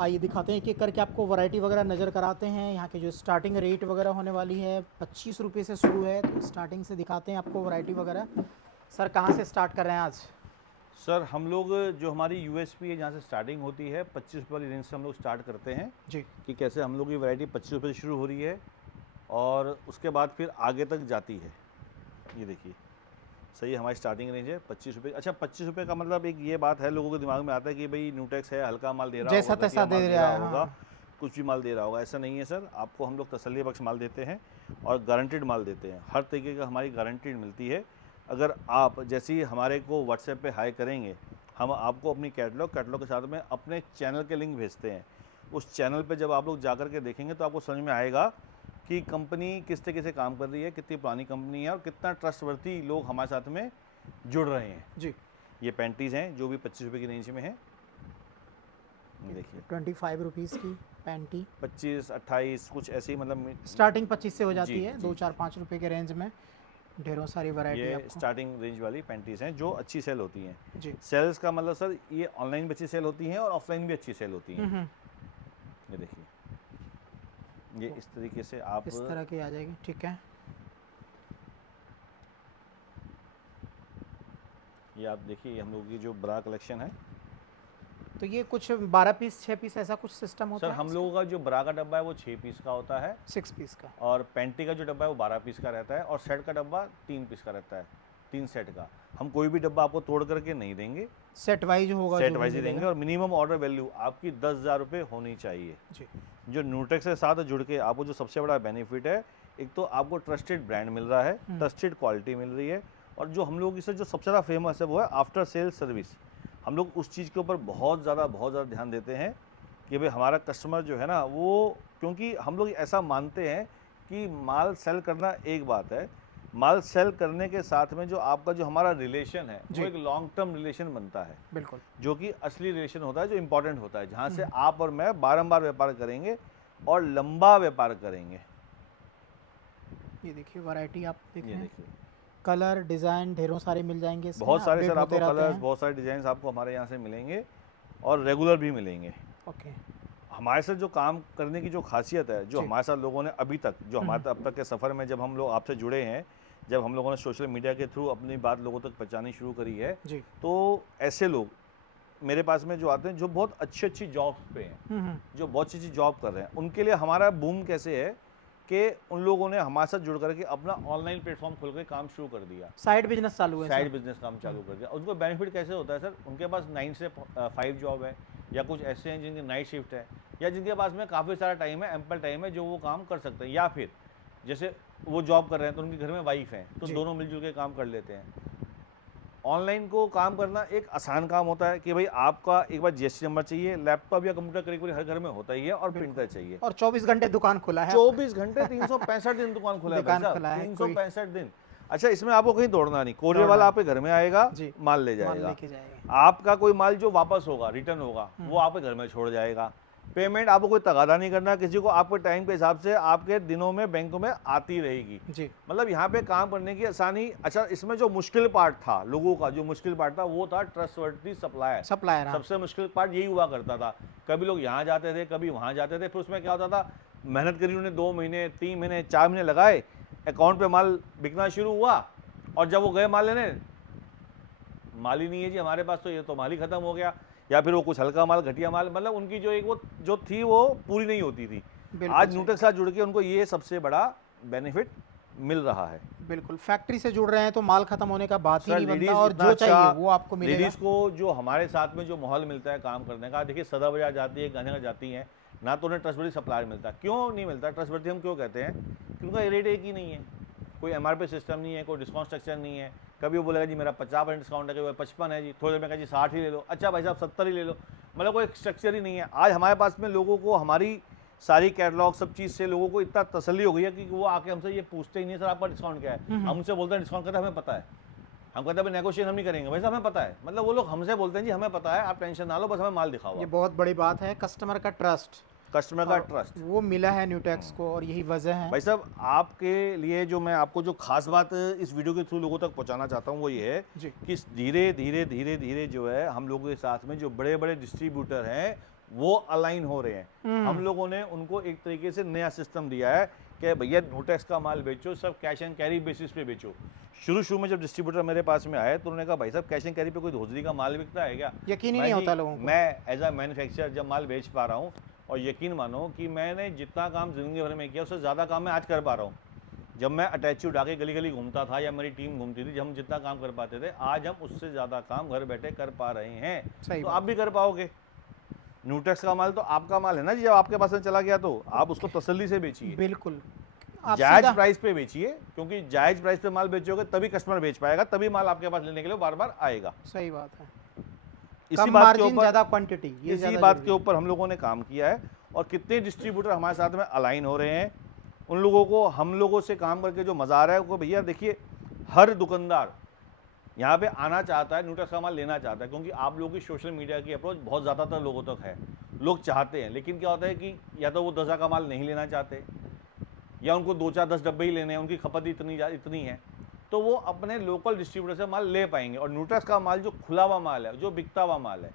आइए दिखाते हैं एक एक करके आपको वैरायटी वगैरह नज़र कराते हैं। यहाँ के जो स्टार्टिंग रेट वगैरह होने वाली है 25 रुपये से शुरू है, तो स्टार्टिंग से दिखाते हैं आपको वैरायटी वगैरह। सर कहाँ से स्टार्ट कर रहे हैं आज? सर हम लोग जो हमारी यूएसपी है जहाँ से स्टार्टिंग होती है 25 रुपये वाली रेंज से हम लोग स्टार्ट करते हैं जी कि कैसे हम लोग की वैरायटी 25 रुपये से शुरू हो रही है और उसके बाद फिर आगे तक जाती है। ये देखिए सही हमारी स्टार्टिंग रेंज है 25 रुपये। अच्छा 25 रुपये का मतलब एक ये बात है लोगों के दिमाग में आता है कि भाई न्यूटेक्स है, हल्का माल दे रहा जैसा होगा, तैसा घटिया माल दे दे रहा रहा है। होगा, हाँ कुछ भी माल दे रहा होगा। ऐसा नहीं है सर, आपको हम लोग तसल्ली बख्श माल देते हैं और गारंटेड माल देते हैं। हर तरीके का हमारी गारंटीड मिलती है। अगर आप जैसे ही हमारे को व्हाट्सएप पे हाई करेंगे, हम आपको अपनी कैटलॉग के साथ में अपने चैनल के लिंक भेजते हैं। उस चैनल पे जब आप लोग जा कर के देखेंगे तो आपको समझ में आएगा कि कंपनी किस तरीके से काम कर रही है, कितनी पुरानी कंपनी है और कितना ट्रस्टवर्दी लोग हमारे साथ में जुड़ रहे हैं। जी ये पैंटीज़ हैं जो भी 25 रुपये की रेंज में है। देखिए 25 रुपीज़ की पैंटी 25, 28 कुछ ऐसी मतलब स्टार्टिंग 25 से हो जाती जी, है, जी, 2-4-5 रुपये के रेंज में ढेरों सारी वैरायटी ये आपको। स्टार्टिंग रेंज वाली पैंटीज़ हैं जो अच्छी सेल होती हैं। जी सेल्स का मतलब सर ये ऑनलाइन भी अच्छी सेल होती हैं और ऑफलाइन भी अच्छी सेल होती हैं। ये देखिए ये इस तरीके से आप इस तरह की आ जाएगी, ठीक है। ये आप देखिए ये हम लोगों की जो ब्रा कलेक्शन है। तो ये कुछ 12 पीस 6 पीस ऐसा कुछ सिस्टम होता सर है? हम लोगों का जो ब्रा का डब्बा है वो 6 पीस का होता है 6 पीस का। और पैंटी का जो डब्बा है वो 12 पीस का रहता है और सेट का डब्बा 3 पीस का रहता है, 3 सेट का। हम कोई भी डब्बा आपको तोड़ करके नहीं देंगे, सेट वाइज होगा, सेट जो वाइज भी ही देंगे मिलेगा। और मिनिमम ऑर्डर वैल्यू आपकी 10,000 रुपये होनी चाहिए। जी जो न्यूटेक्स के साथ जुड़ के आपको जो सबसे बड़ा बेनिफिट है, एक तो आपको ट्रस्टेड ब्रांड मिल रहा है, ट्रस्टेड क्वालिटी मिल रही है और जो हम लोग इससे जो सबसे ज़्यादा फेमस है वो है आफ्टर सेल सर्विस। हम लोग उस चीज़ के ऊपर बहुत ज़्यादा ध्यान देते हैं कि भाई हमारा कस्टमर जो है ना वो, क्योंकि हम लोग ऐसा मानते हैं कि माल सेल करना एक बात है, माल सेल करने के साथ में जो आपका जो हमारा रिलेशन है वो एक लॉन्ग टर्म रिलेशन बनता है, बिल्कुल। जो कि असली रिलेशन होता है, जो इम्पोर्टेंट होता है, जहाँ से आप और मैं बारंबार व्यापार करेंगे और लंबा व्यापार करेंगे। ये देखिए वैरायटी आप देख ये रहे हैं, देखिए कलर डिज़ाइन ढेरों सारे मिल जाएंगे इसमें, बहुत सारे अपडेट सर आपको होते रहते कलर्स, हैं। बहुत सारे डिजाइन आपको हमारे यहाँ से मिलेंगे और रेगुलर भी मिलेंगे। ओके हमारे साथ जो काम करने की जो खासियत है, जो जी। हमारे साथ लोगों ने अभी तक, जो हमारे अब तक के सफ़र में जब हम लोग आपसे जुड़े हैं, जब हम लोगों ने सोशल मीडिया के थ्रू अपनी बात लोगों तक पहुँचानी शुरू करी है, जी तो ऐसे लोग मेरे पास में जो आते हैं जो बहुत अच्छी जॉब पे हैं, जो बहुत अच्छी जॉब कर रहे हैं, उनके लिए हमारा बूम कैसे है कि उन लोगों ने हमारे साथ जुड़ करके अपना ऑनलाइन प्लेटफॉर्म खोल के काम शुरू कर दिया, साइड बिजनेस चालू है साइड सर। बिजनेस काम चालू कर दिया। उनको बेनिफिट कैसे होता है सर, उनके पास 9 से 5 जॉब है, या कुछ ऐसे हैं जिनकी नाइट शिफ्ट है, या जिनके पास में काफ़ी सारा टाइम है, एम्पल टाइम है, जो वो काम कर सकते हैं, या फिर जैसे वो जॉब कर रहे हैं तो उनके घर में वाइफ है तो जी। दोनों मिलजुल के काम कर लेते हैं। ऑनलाइन को काम करना एक आसान काम होता है कि भाई आपका एक बार जीएसटी नंबर चाहिए, लैपटॉप या कंप्यूटर करीब हर घर में होता ही है और प्रिंटर चाहिए। और 24 घंटे दुकान खुला है। 24 घंटे 365 दिन दुकान खुला है भाई साहब, 365 दिन। अच्छा इसमें आपको कहीं दौड़ना नहीं, कोरियर वाला आपके घर में आएगा, जी। माल ले माल जाएगा, लेके जाएगा। आपका कोई माल जो वापस होगा, रिटर्न होगा, वो आपके घर में छोड़ जाएगा। पेमेंट आपको कोई तगादा नहीं करना किसी को, आपके टाइम के हिसाब से आपके दिनों में बैंकों में आती रहेगी। जी मतलब यहाँ पे काम करने की आसानी। अच्छा इसमें जो मुश्किल पार्ट था लोगों का, जो मुश्किल पार्ट था वो था ट्रस्टवर्दी सप्लायर। सबसे मुश्किल पार्ट यही हुआ करता था, कभी लोग यहाँ जाते थे, कभी वहाँ जाते थे, फिर उसमें क्या होता था, मेहनत करी उन्होंने 2 महीने 3 महीने 4 महीने लगाए, अकाउंट पे माल बिकना शुरू हुआ और जब वो गए माल लेने, माल ही नहीं है जी हमारे पास, तो ये तो माल ही खत्म हो गया, या फिर वो कुछ हल्का माल, घटिया माल, मतलब उनकी जो एक वो जो थी वो पूरी नहीं होती थी। आज न्यूटेक्स के साथ जुड़ के उनको ये सबसे बड़ा बेनिफिट मिल रहा है। बिल्कुल, फैक्ट्री से जुड़ रहे हैं तो माल खत्म होने का बात ही नहीं बनता, और इतना जो अच्छा चाहिए वो आपको मिलेगा। लेडीज़ को जो हमारे साथ में जो माहौल मिलता है काम करने का, देखिए सदा बाजार जाती है, गांधीनगर जाती हैं, ना तो उन्हें ट्रस्टवर्दी सप्लायर मिलता। क्यों नहीं मिलता ट्रस्टवर्दी, हम क्यों कहते हैं, क्योंकि उनका रेट एक ही नहीं है, कोई एमआरपी सिस्टम नहीं है, कोई डिस्काउंट स्ट्रक्चर नहीं है। कभी वो बोलेगा जी मेरा 50% डिस्काउंट है, कभी 55 है जी, थोड़ी देर में कहा जी 60 ही ले लो, अच्छा भाई साहब 70 ही ले लो, मतलब कोई स्ट्रक्चर ही नहीं है। आज हमारे पास में लोगों को हमारी सारी कैटलॉग सब चीज़ से लोगों को इतना तसल्ली हो गई है कि वो आके हमसे ये पूछते ही नहीं सर आपका डिस्काउंट क्या है, हम उनसे बोलते हैं डिस्काउंट करता है, हमें पता है, हम कहते हैं भाई नेगोशिएट हम नहीं करेंगे, वैसे हमें पता है, मतलब वो लोग हमसे बोलते हैं जी हमें पता है, आप टेंशन ना लो, बस हमें माल दिखाओ। ये बहुत बड़ी बात है, कस्टमर का ट्रस्ट, कस्टमर का ट्रस्ट वो मिला है न्यूटेक्स को, और यही वजह है। भाई साहब आपके लिए जो मैं आपको जो खास बात इस वीडियो के थ्रू लोगों तक पहुंचाना चाहता हूं वो ये है कि धीरे धीरे जो है हम लोगों के साथ में जो बड़े बड़े डिस्ट्रीब्यूटर हैं वो अलाइन हो रहे हैं। हम लोगों ने उनको एक तरीके से नया सिस्टम दिया है कि भैया न्यूटेक्स का माल बेचो, सब कैश एंड कैरी बेसिस पे बेचो। शुरू में जब डिस्ट्रीब्यूटर मेरे पास में आए तो उन्होंने कहा भाई साहब कैश एंड कैरी पे कोई धोजरी का माल बिकता है क्या? यकीन ही नहीं होता लोगों को। मैं एज अ मैन्युफैक्चरर जब माल बेच पा रहा हूँ, और यकीन मानो कि मैंने जितना काम जिंदगी भर में किया उससे ज़्यादा काम मैं आज कर पा रहा हूँ। जब मैं अटैची उठा के गली गली घूमता था या मेरी टीम घूमती थी, जब हम जितना काम कर पाते थे, आज हम उससे ज़्यादा काम घर बैठे कर पा रहे हैं। सही तो बात। आप भी कर पाओगे। न्यूटेक्स का माल तो आपका माल है ना जी, जब आपके पास से चला गया तो आप उसको तसल्ली से बेचिए, बिल्कुल आप जायज सीधा प्राइस पे बेचिए, क्योंकि जायज प्राइस पे माल बेचोगे तभी कस्टमर बेच पाएगा, तभी माल आपके पास लेने के लिए बार बार आएगा। सही बात है। इसी कम बात के मार्जिन ऊपर ज्यादा क्वांटिटी, ये इसी ज्यादा बात जरूरी के ऊपर हम लोगों ने काम किया है, और कितने डिस्ट्रीब्यूटर हमारे साथ में अलाइन हो रहे हैं। उन लोगों को हम लोगों से काम करके जो मज़ा आ रहा है वो भैया देखिए, हर दुकानदार यहाँ पे आना चाहता है, न्यूटेक्स का माल लेना चाहता है, क्योंकि आप लोगों की सोशल मीडिया की अप्रोच बहुत ज़्यादातर लोगों तक है। लोग चाहते हैं, लेकिन क्या होता है कि या तो वो 10,000 का माल नहीं लेना चाहते, या उनको 2-4-10 डब्बे ही लेने हैं, उनकी खपत इतनी है, तो वो अपने लोकल डिस्ट्रीब्यूटर से माल ले पाएंगे। और न्यूटेक्स का माल जो खुला हुआ माल है, जो बिकता हुआ माल है,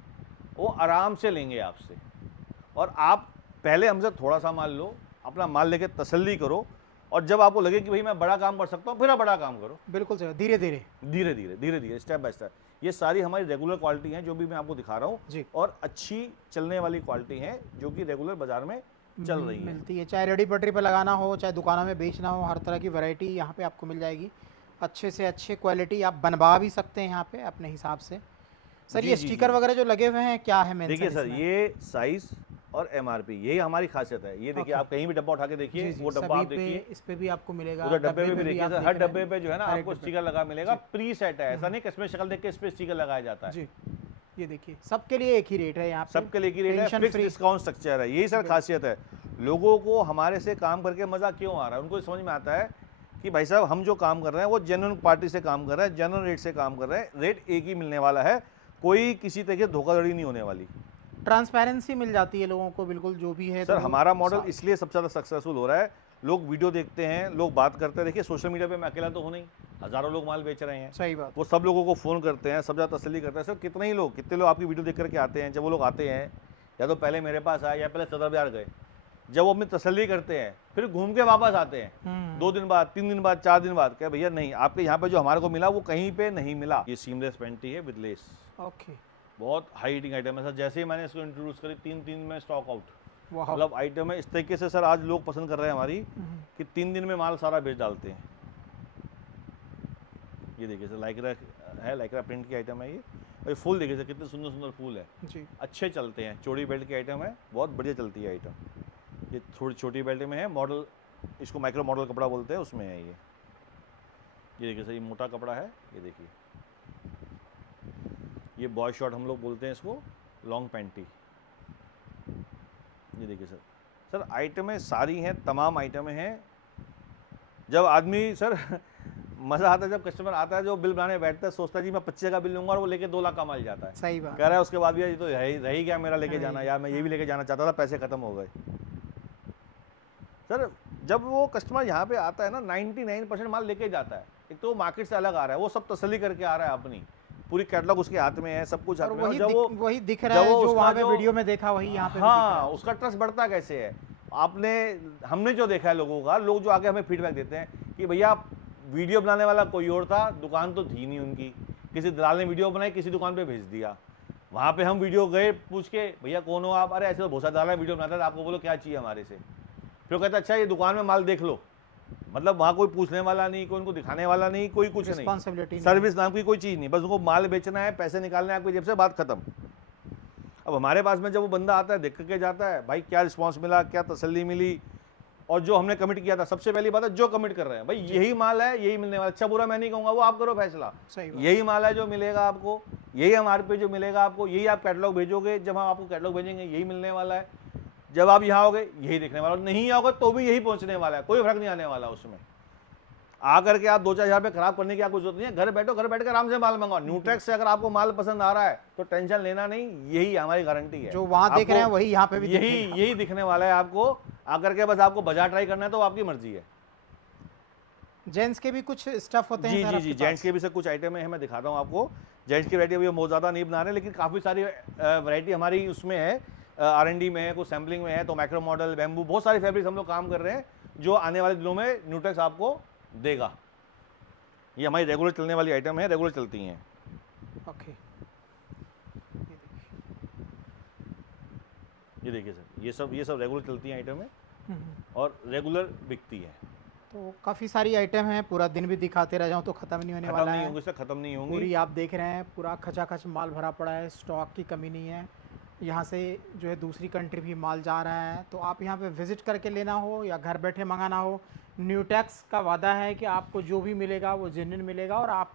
वो आराम से लेंगे आपसे। और आप पहले हमसे थोड़ा सा माल लो, अपना माल लेके तसल्ली करो, और जब आपको लगे कि भाई मैं बड़ा काम कर सकता हूँ, फिर आप बड़ा काम करो। बिल्कुल सही, धीरे धीरे धीरे धीरे स्टेप बाय स्टेप। ये सारी हमारी रेगुलर क्वालिटी हैं जो भी मैं आपको दिखा रहा हूँ, जी। और अच्छी चलने वाली क्वालिटी हैं जो कि रेगुलर बाजार में चल रही है। मिलती है, चाहे रेडी पटरी पे लगाना हो, चाहे दुकानों में बेचना हो, हर तरह की वैरायटी यहाँ पे आपको मिल जाएगी। अच्छे से अच्छे क्वालिटी आप बनवा भी सकते हैं यहाँ पे अपने हिसाब से। सर जी, ये जी, स्टिकर जी। वगैरह जो लगे हुए हैं क्या है मेंशन देखिए सर, इसमें? ये साइज और एमआरपी यही हमारी खासियत है। ये देखिए, ओके। आप कहीं भी डब्बा उठा के देखिए, जी, जी, वो डब्बा सभी आप पे देखिए, इस पे भी आपको मिलेगा, उधर डब्बे में भी आप देखिए सर, देख हर रहे हैं। डब्बे पे जो है ना हर एक आपको डब्बे। स्टिकर लगा मिलेगा। प्री सेट है, ऐसा नहीं कस्टमर शक्ल देख के इस पे स्टिकर लगाया जाता है। जी, ये देखिए सबके लिए एक ही रेट है यहाँ पे, सबके लिए की रेट है, tension fix free. Discount structure है। यही सर खासियत है। लोगों को हमारे से काम करके मजा क्यों आ रहा है, उनको समझ में आता है कि भाई साहब हम जो काम कर रहे हैं वो जेन्युइन पार्टी से काम कर रहे हैं, जेन्युइन रेट से काम कर रहे हैं, रेट एक ही मिलने वाला है, कोई किसी तरह की धोखाधड़ी नहीं होने वाली। ट्रांसपेरेंसी मिल जाती है लोगों को, बिल्कुल जो भी है। सर तो वो हमारा मॉडल साफ- इसलिए सबसे ज़्यादा सक्सेसफुल हो रहा है, लोग वीडियो देखते हैं, लोग बात करते हैं। देखिए सोशल मीडिया पे मैं अकेला तो हूँ नहीं, हज़ारों लोग माल बेच रहे हैं। सही बात। वो सब लोगों को फ़ोन करते हैं, सब ज़्यादा तसल्ली करते हैं। सर कितने लोग आपकी वीडियो देख करके आते हैं। जब वो लोग आते हैं, या तो पहले मेरे पास आए या पहले सदर बाजार गए, जब वो अपनी तसल्ली करते हैं फिर घूम के वापस आते हैं 2 दिन बाद, 3 दिन बाद, 4 दिन बाद, क्या भैया नहीं, आपके यहाँ पे जो हमारे को मिला वो कहीं पे नहीं मिला। ये सीमलेस पेंटी है विद लेस, ओके, बहुत हाई हीटिंग आइटम है सर। जैसे ही मैंने इसको इंट्रोड्यूस करी 3 दिन में स्टॉक आउट, वाह। मतलब आइटम है इस तरीके से सर। आज लोग पसंद कर रहे हैं हमारी कि 3 दिन में माल सारा बेच डालते हैं। ये देखिए सर, लाइक्रा है, लाइक्रा प्रिंट की आइटम है ये। और ये फूल देखिए सर, कितने सुंदर सुंदर फूल है, जी, अच्छे चलते हैं। चौड़ी बेल्ट की आइटम है, बहुत बढ़िया चलती है आइटम। ये थोड़ी छोटी बेल्ट में है, मॉडल इसको माइक्रो मॉडल कपड़ा बोलते हैं, उसमें है ये। ये देखिए सर, ये मोटा कपड़ा है, ये देखिए। ये बॉय शॉर्ट हम लोग बोलते हैं इसको, लॉन्ग पैंटी। ये देखिए सर, सर आइटमें सारी हैं, तमाम आइटमें हैं। जब आदमी सर मज़ा आता है जब कस्टमर आता है, जो बिल बनाने बैठता है, सोचता है जी मैं 25 का बिल लूंगा, और वो लेके 2 लाख का माल जाता है। सही बात। कह रहा है उसके बाद भी ये तो रह ही गया मेरा लेके जाना, यार मैं ये भी लेके जाना चाहता था, पैसे खत्म हो गए। सर जब वो कस्टमर यहाँ पे आता है ना, 99% माल लेके जाता है। एक तो मार्केट से अलग आ रहा है, वो सब तसल्ली करके आ रहा है, अपनी पूरी कैटलॉग उसके हाथ में है, सब कुछ हाथ और में है। और वही जब वो वही दिख रहा है जो उसका वहाँ पे जो- वीडियो में देखा, वही यहाँ पे भी दिख रहा हाँ, है। उसका ट्रस्ट बढ़ता कैसे है। हमने जो देखा है लोगों का, लोग जो आके हमें फीडबैक देते हैं कि भैया वीडियो बनाने वाला कोई और था, दुकान तो थी नहीं उनकी, किसी दलाल ने वीडियो बनाई, किसी दुकान पे भेज दिया। वहाँ पे हम वीडियो गए पूछ के, भैया कौन हो आप? अरे ऐसे तो बहुत सारा दलाल वीडियो बनाता है, आपको बोलो क्या चाहिए हमारे से। फिर वो कहता अच्छा ये दुकान में माल देख लो, मतलब वहाँ कोई पूछने वाला नहीं, कोई उनको दिखाने वाला नहीं, कोई कुछ नहीं, रिस्पॉन्सिबिलिटी सर्विस नाम की कोई चीज़ नहीं, बस उनको माल बेचना है, पैसे निकालने हैं आपकी जेब से, बात खत्म। अब हमारे पास में जब वो बंदा आता है, देख के जाता है, भाई क्या रिस्पांस मिला, क्या तसल्ली मिली, और जो हमने कमिट किया था, सबसे पहली बात है जो कमिट कर रहे हैं, भाई यही माल है, यही मिलने वाला। अच्छा बुरा मैं नहीं कहूँगा, वो आप करो फैसला। सही बात। यही माल है जो मिलेगा आपको, यही हमारे पे जो मिलेगा आपको, यही आप कैटलॉग भेजोगे, जब हम आपको कैटलॉग भेजेंगे यही मिलने वाला है। जब आप यहाँ आओगे यही देखने वाला, नहीं आओगे तो भी यही पहुँचने वाला है, कोई फर्क नहीं आने वाला उसमें। आकर के आप 2-4 हज़ार रुपये खराब करने की आपको जरूरत नहीं है, घर बैठो, घर बैठ के आराम से माल मंगाओ। न्यूटेक्स से अगर आपको माल पसंद आ रहा है तो टेंशन लेना नहीं, यही हमारी गारंटी है। जो वहाँ देख रहे हैं आपको वही यहाँ पे भी यही दिखने वाला है आपको। आकर के बस आपको बाजार ट्राई करना है तो आपकी मर्जी है। जेंट्स के भी कुछ स्टफ होते हैं जी सर जी आपके जी, पास? जेंट्स के भी सर कुछ आइटम है, मैं दिखाता हूँ आपको। जेंट्स की वैरायटी अभी हम बहुत ज़्यादा नहीं बना रहे, लेकिन काफ़ी सारी वैरायटी हमारी उसमें है R&D में है, कोई सैम्पलिंग में है, तो माइक्रो मॉडल, बैम्बू, बहुत सारे फैब्रिक्स हम लोग काम कर रहे हैं जो आने वाले दिनों में न्यूटेक्स आपको देगा। ये हमारी रेगुलर चलने वाली आइटम है, रेगुलर चलती हैं। ओके, ये देखिए सर, ये सब रेगुलर चलती हैं आइटम है और रेगुलर बिकती है। तो काफ़ी सारी आइटम है, पूरा दिन भी दिखाते रह जाऊँ तो ख़त्म नहीं होने खत्म वाला नहीं है। होंगी सर, खत्म नहीं पूरी होंगी। आप देख रहे हैं, पूरा खचाखच माल भरा पड़ा है, स्टॉक की कमी नहीं है। यहाँ से जो है दूसरी कंट्री भी माल जा रहा है, तो आप यहाँ पे विज़िट करके लेना हो या घर बैठे मंगाना हो, न्यूटेक्स का वादा है कि आपको जो भी मिलेगा वो जेन्युइन मिलेगा और आप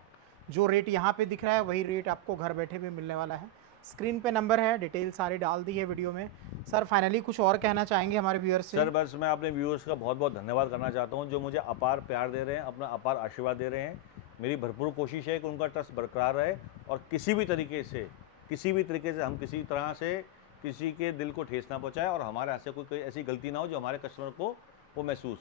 जो रेट यहाँ पे दिख रहा है वही रेट आपको घर बैठे भी मिलने वाला है। स्क्रीन पे नंबर है, डिटेल सारी डाल दी है वीडियो में। सर फाइनली कुछ और कहना चाहेंगे हमारे व्यूअर्स से? सर बस मैं अपने व्यूअर्स का बहुत बहुत धन्यवाद करना चाहता हूँ जो मुझे अपार प्यार दे रहे हैं, अपना अपार आशीर्वाद दे रहे हैं। मेरी भरपूर कोशिश है कि उनका ट्रस्ट बरकरार रहे और किसी भी तरीके से हम किसी तरह से किसी के दिल को ठेस ना पहुँचाए और हमारे हाथ से कोई ऐसी गलती ना हो जो हमारे कस्टमर को वो महसूस हो।